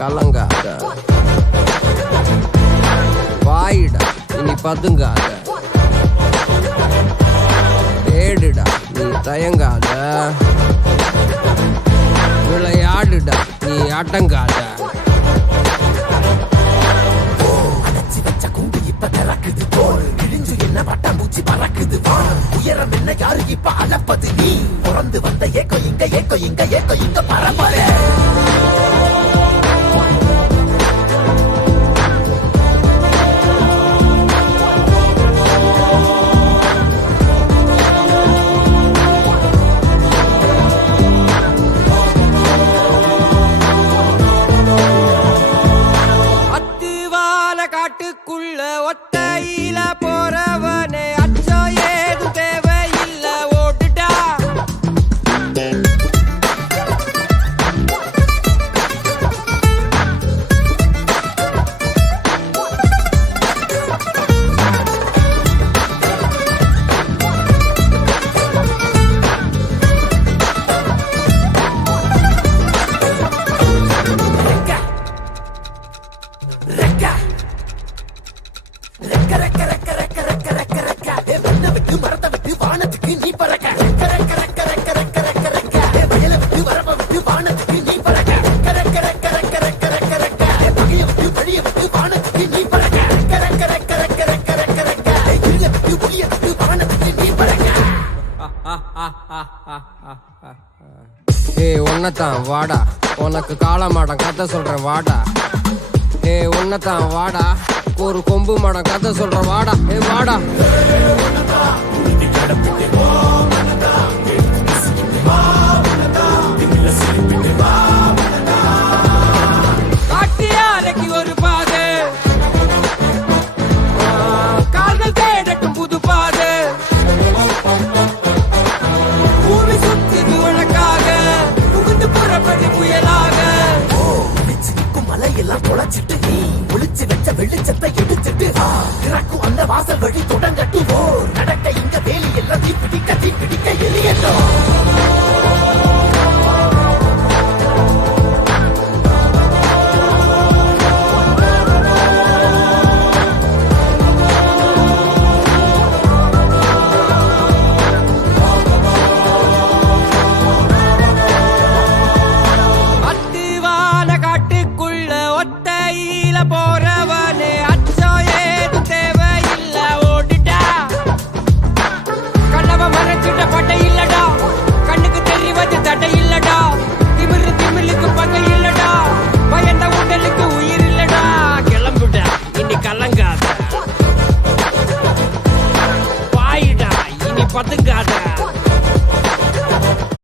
கலங்காத, வாயிடா இனி பதுங்காத, தேடுடா நீ தயங்காத, விளையாடுடா நீ அடங்காத. பட்டாம்பூச்சி பறக்குது உயரம் என்ன யாரு இப்ப அளப்பது நீ பிறந்து வந்த ஏக்கோ இங்க ஏக்கோ இங்க ஏக்கோ இங்க பரம்பரை அத்துவால காட்டுக்குள்ள ஒத்தையில போறவனே அச்சம் ஏதும் தேவையில்ல ஓட்டுடா. வானத்துக்கு நீ பறக்க வயல விட்டு வரப்ப விட்டு வானத்துக்கு நீ பறக்க பகைய விட்டு வழிய விட்டு வானத்துக்கு நீ பறக்க இருள விட்டு ஒளிய விட்டு வானத்துக்கு நீ பறக்க. உன்னதான் வாடா, உனக்கு காளமாடம் கதை சொல்றேன் வாடா. உன்னதான் வாடா, ஒரு கொம்பு மாடம் கதை சொல்றேன் வாடா. வாடா காட்டியாரைக்கு ஒரு பாது, கால்கள் தேடட்டும் புது பாது. பூமி சுத்தி உனக்காக புகுந்து புறப்பட்டு புயலாக மலையெல்லாம் தொலைச்சிட்டு நீ ஒளிச்சு வச்ச வெளிச்சத்தை எடுத்துட்டு திறக்கும் அந்த வாசல் வழி தொடங்கட்டு நடக்க இங்க வேலி எல்லாம் தீப்பிடிக்க எலியட்டும். போறவனே அச்சம் ஏதும் தேவையில்ல ஓடிட்டா. கண்ணவ மறைச்சிட்ட பட்டை இல்லடா, கண்ணுக்கு தெரிவது தடை இல்லடா. திமிழுக்கு பகை இல்லடா, பயந்த உடலுக்கு உயிர் இல்லடா. கிளம்புடா இனி கலங்காத, வாயிடா இனி பதுங்காத.